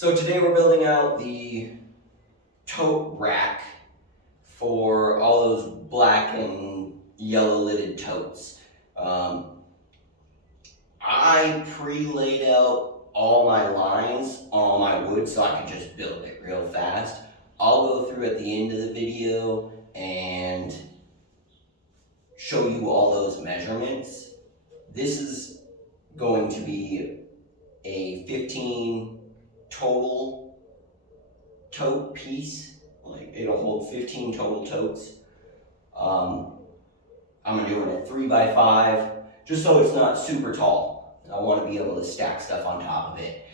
So today we're building out the tote rack for all those black and yellow lidded totes. I pre-laid out all my lines on all my wood so I could just build it real fast. I'll go through at the end of the video and show you all those measurements. This is going to be a 15 total tote piece. Like, it'll hold 15 total totes. I'm doing it 3x5 just so it's not super tall. I want to be able to stack stuff on top of it.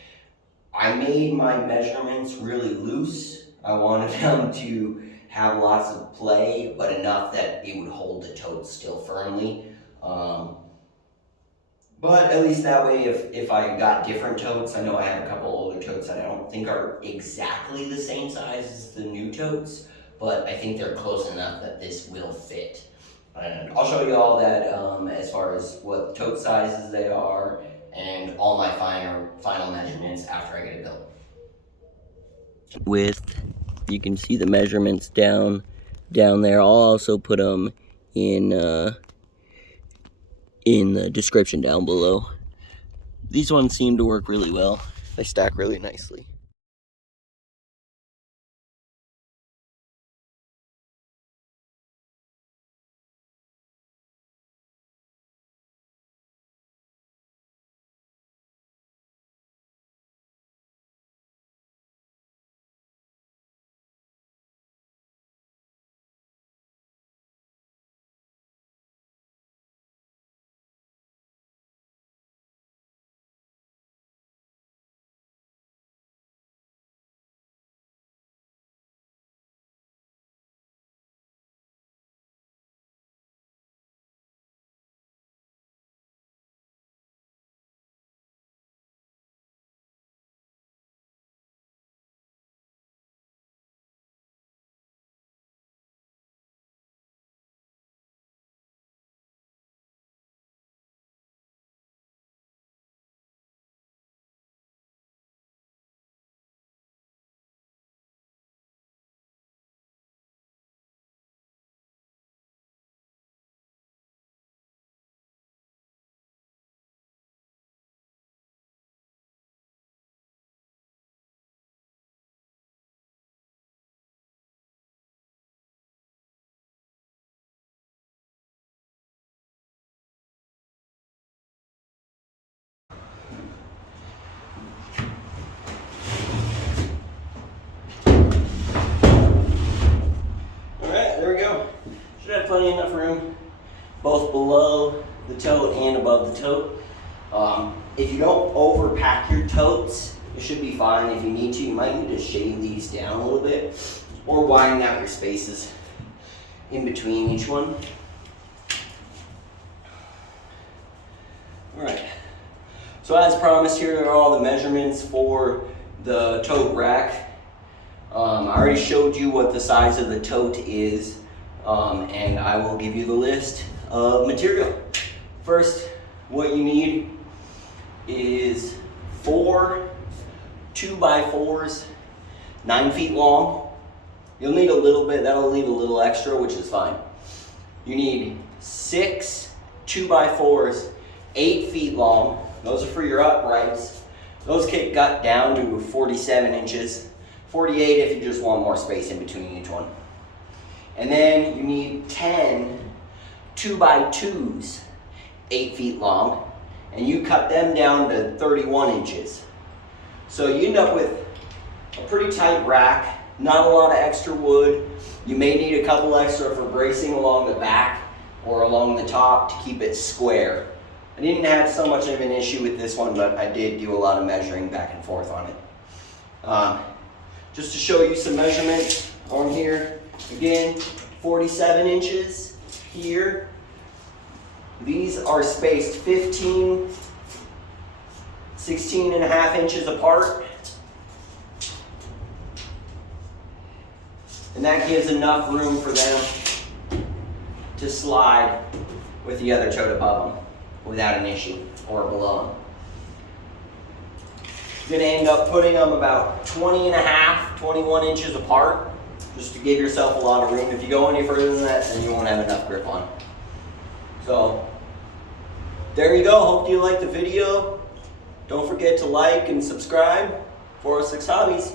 I made my measurements really loose. I wanted them to have lots of play, but enough that it would hold the totes still firmly. But at least that way, if I got different totes, I know I have a couple older totes that I don't think are exactly the same size as the new totes, but I think they're close enough that this will fit. And I'll show you all that as far as what tote sizes they are and all my final measurements after I get it built. You can see the measurements down there. I'll also put them in the description down below. These ones seem to work really well. They stack really nicely. Should have plenty enough room, both below the tote and above the tote. If you don't overpack your totes, it should be fine. If you need to, you might need to shave these down a little bit or widen out your spaces in between each one. All right, so as promised, here are all the measurements for the tote rack. I already showed you what the size of the tote is. And I will give you the list of material. First, what you need is 4 2x4s, 9 feet long. You'll need a little bit, that'll leave a little extra, which is fine. You need 6 2x4s, 8 feet long. Those are for your uprights. Those get cut down to 47 inches, 48 if you just want more space in between each one. And then you need 10 2x2s, 8 feet long, and you cut them down to 31 inches. So you end up with a pretty tight rack, not a lot of extra wood. You may need a couple extra for bracing along the back or along the top to keep it square. I didn't have so much of an issue with this one, but I did do a lot of measuring back and forth on it. Just to show you some measurements on here. Again, 47 inches here. These are spaced 15, 16 and a half inches apart. And that gives enough room for them to slide with the other tote above them without an issue, or below them. You're gonna end up putting them about 20 and a half, 21 inches apart, just to give yourself a lot of room. If you go any further than that, then you won't have enough grip on. So, there you go. Hope you liked the video. Don't forget to like and subscribe. 406 Hobbies.